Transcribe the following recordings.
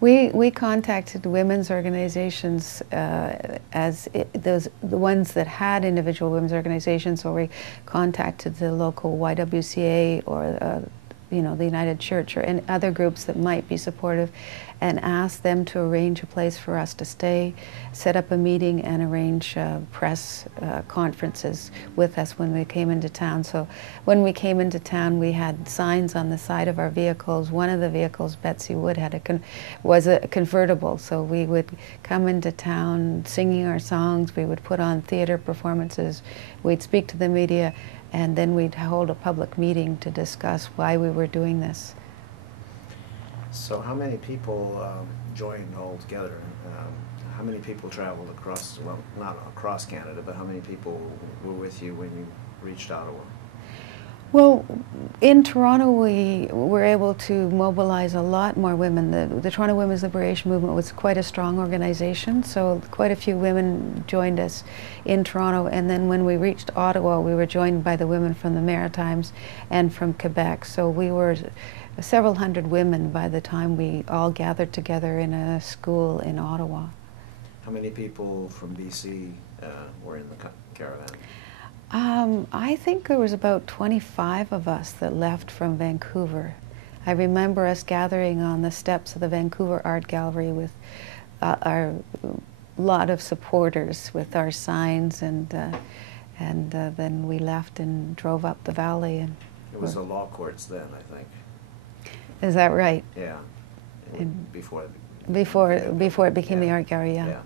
We contacted women's organizations the ones that had individual women's organizations, or we contacted the local YWCA or you know, the United Church or any other groups that might be supportive, and asked them to arrange a place for us to stay, set up a meeting, and arrange press conferences with us when we came into town. So when we came into town, we had signs on the side of our vehicles. One of the vehicles, Betsy Wood, had was a convertible, so we would come into town singing our songs. We would put on theater performances. We'd speak to the media, and then we'd hold a public meeting to discuss why we were doing this. So how many people joined all together? How many people traveled across, well, not across Canada, but how many people were with you when you reached Ottawa? Well, in Toronto, we were able to mobilize a lot more women. The Toronto Women's Liberation Movement was quite a strong organization, so quite a few women joined us in Toronto. And then when we reached Ottawa, we were joined by the women from the Maritimes and from Quebec. So we were several hundred women by the time we all gathered together in a school in Ottawa. How many people from BC were in the caravan? I think there was about 25 of us that left from Vancouver. I remember us gathering on the steps of the Vancouver Art Gallery with our lot of supporters with our signs, and then we left and drove up the valley. And it was the law courts then, I think. Is that right? Yeah. Before it became the art gallery, yeah.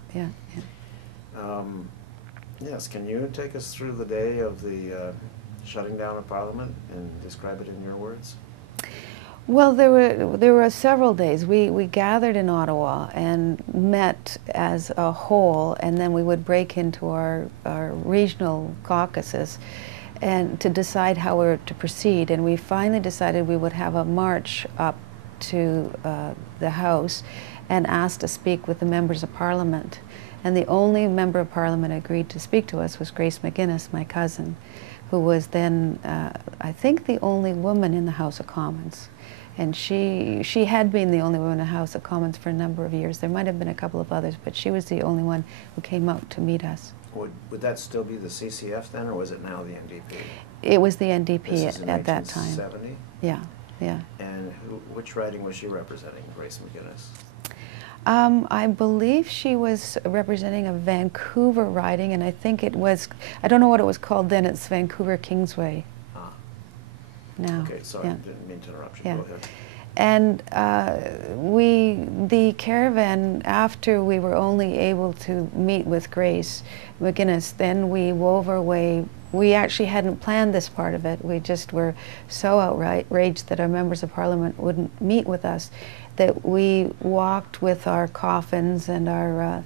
Yes, can you take us through the day of the shutting down of Parliament and describe it in your words? Well, there were several days. We gathered in Ottawa and met as a whole, and then we would break into our regional caucuses and to decide how we were to proceed. And we finally decided we would have a march up to the House and asked to speak with the members of Parliament. And the only member of Parliament who agreed to speak to us was Grace McGuinness, my cousin, who was then, I think, the only woman in the House of Commons. And she had been the only woman in the House of Commons for a number of years. There might have been a couple of others, but she was the only one who came out to meet us. Would that still be the CCF then, or was it now the NDP? It was the NDP this is in at that time. 1970? Yeah, yeah. And which riding was she representing, Grace McGuinness? I believe she was representing a Vancouver riding, and I think it was, I don't know what it was called then, it's Vancouver Kingsway. Ah. Now. Okay, sorry, yeah. Didn't mean to interrupt you. Yeah. Go ahead. And the caravan, after we were only able to meet with Grace McGuinness, then we wove our way. We actually hadn't planned this part of it. We just were so outraged that our members of Parliament wouldn't meet with us that we walked with our coffins and our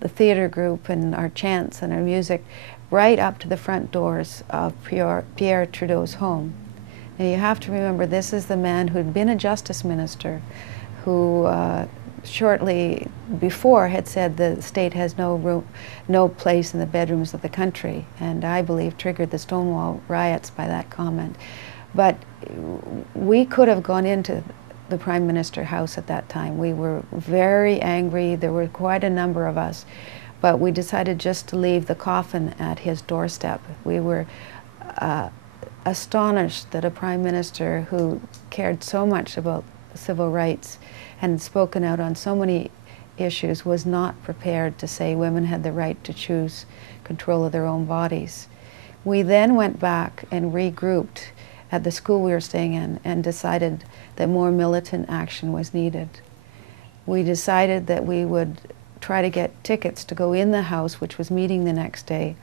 the theater group and our chants and our music right up to the front doors of Pierre Trudeau's home. Now you have to remember, this is the man who'd been a justice minister, who shortly before had said the state has no place in the bedrooms of the country, and I believe triggered the Stonewall riots by that comment. But we could have gone into the Prime Minister house at that time. We were very angry. There were quite a number of us, but we decided just to leave the coffin at his doorstep. We were astonished that a Prime Minister who cared so much about civil rights and spoken out on so many issues was not prepared to say women had the right to choose control of their own bodies. We then went back and regrouped at the school we were staying in and decided that more militant action was needed. We decided that we would try to get tickets to go in the House, which was meeting the next day,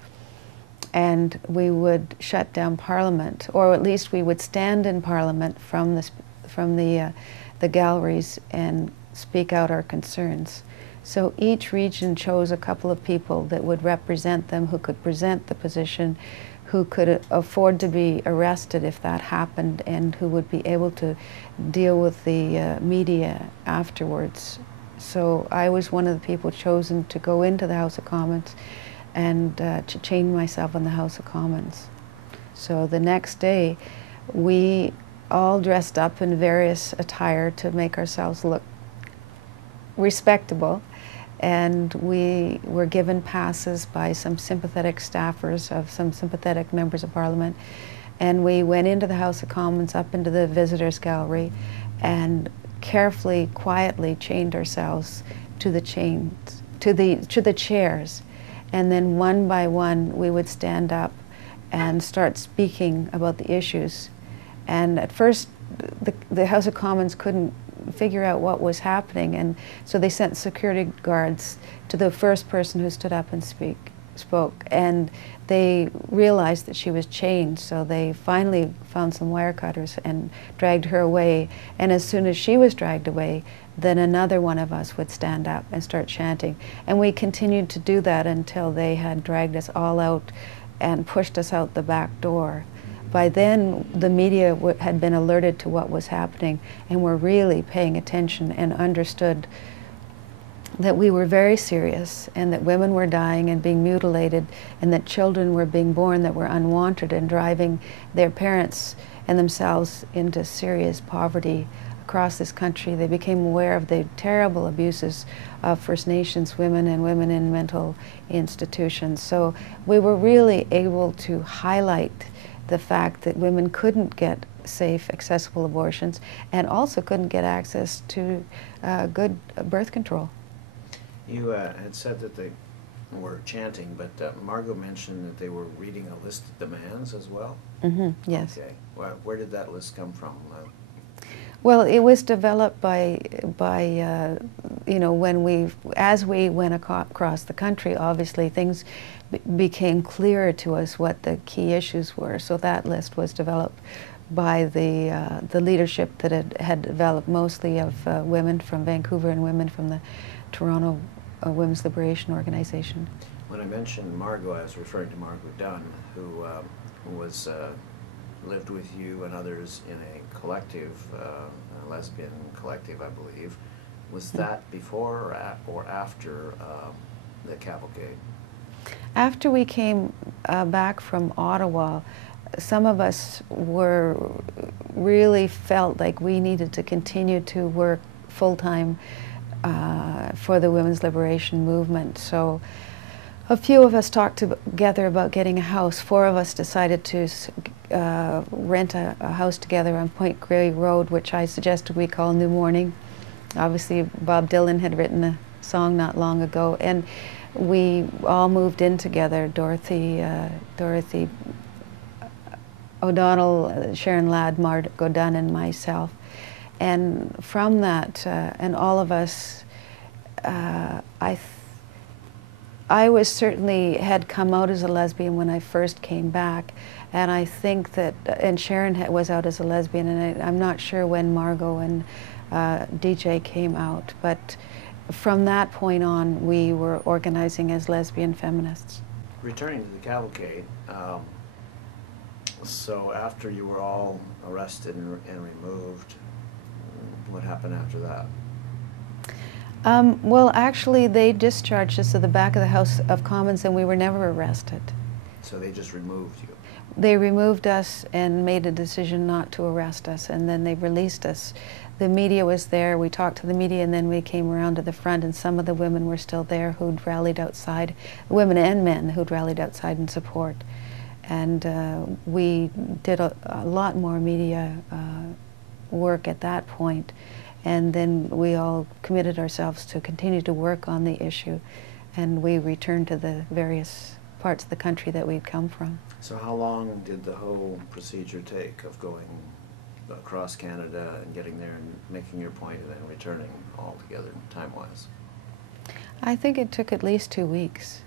and we would shut down Parliament, or at least we would stand in Parliament from the galleries and speak out our concerns. So each region chose a couple of people that would represent them, who could present the position, who could afford to be arrested if that happened, and who would be able to deal with the media afterwards. So I was one of the people chosen to go into the House of Commons and to chain myself in the House of Commons. So the next day, we all dressed up in various attire to make ourselves look respectable, and we were given passes by some sympathetic staffers of some sympathetic members of Parliament, and we went into the House of Commons, up into the visitors' gallery, and carefully, quietly chained ourselves to the chairs, and then one by one we would stand up and start speaking about the issues. And at first the House of Commons couldn't figure out what was happening, and so they sent security guards to the first person who stood up and spoke, and they realized that she was chained, so they finally found some wire cutters and dragged her away. And as soon as she was dragged away, then another one of us would stand up and start chanting, and we continued to do that until they had dragged us all out and pushed us out the back door. By then, the media had been alerted to what was happening and were really paying attention and understood that we were very serious, and that women were dying and being mutilated, and that children were being born that were unwanted and driving their parents and themselves into serious poverty across this country. They became aware of the terrible abuses of First Nations women and women in mental institutions. So we were really able to highlight the fact that women couldn't get safe, accessible abortions, and also couldn't get access to good birth control. You had said that they were chanting, but Margo mentioned that they were reading a list of demands as well? Mm-hmm, yes. Okay. Where did that list come from? Well, it was developed by you know, as we went across the country, obviously things became clearer to us what the key issues were. So that list was developed by the leadership that had developed, mostly of women from Vancouver and women from the Toronto Women's Liberation Organization. When I mentioned Margo, I was referring to Margo Dunn, who was lived with you and others in a collective, a lesbian collective, I believe. Was that before or after the cavalcade? After we came back from Ottawa, some of us really felt like we needed to continue to work full-time for the women's liberation movement. So a few of us talked together about getting a house. 4 of us decided to rent a house together on Point Grey Road, which I suggested we call New Morning. Obviously, Bob Dylan had written a song not long ago, and we all moved in together, Dorothy O'Donnell, Sharon Ladmart-Godunin, and myself. And from that, and all of us, I was certainly had come out as a lesbian when I first came back, and I think that, and Sharon was out as a lesbian, and I'm not sure when Margo and DJ came out, but from that point on, we were organizing as lesbian feminists. Returning to the cavalcade, so after you were all arrested and removed, what happened after that? Well, actually, they discharged us to the back of the House of Commons, and we were never arrested. So they just removed you? They removed us and made a decision not to arrest us, and then they released us. The media was there, we talked to the media, and then we came around to the front, and some of the women were still there who'd rallied outside, women and men who'd rallied outside in support. And we did a lot more media work at that point. And then we all committed ourselves to continue to work on the issue, and we returned to the various parts of the country that we'd come from. So how long did the whole procedure take of going across Canada and getting there and making your point and then returning all together, time-wise? I think it took at least 2 weeks.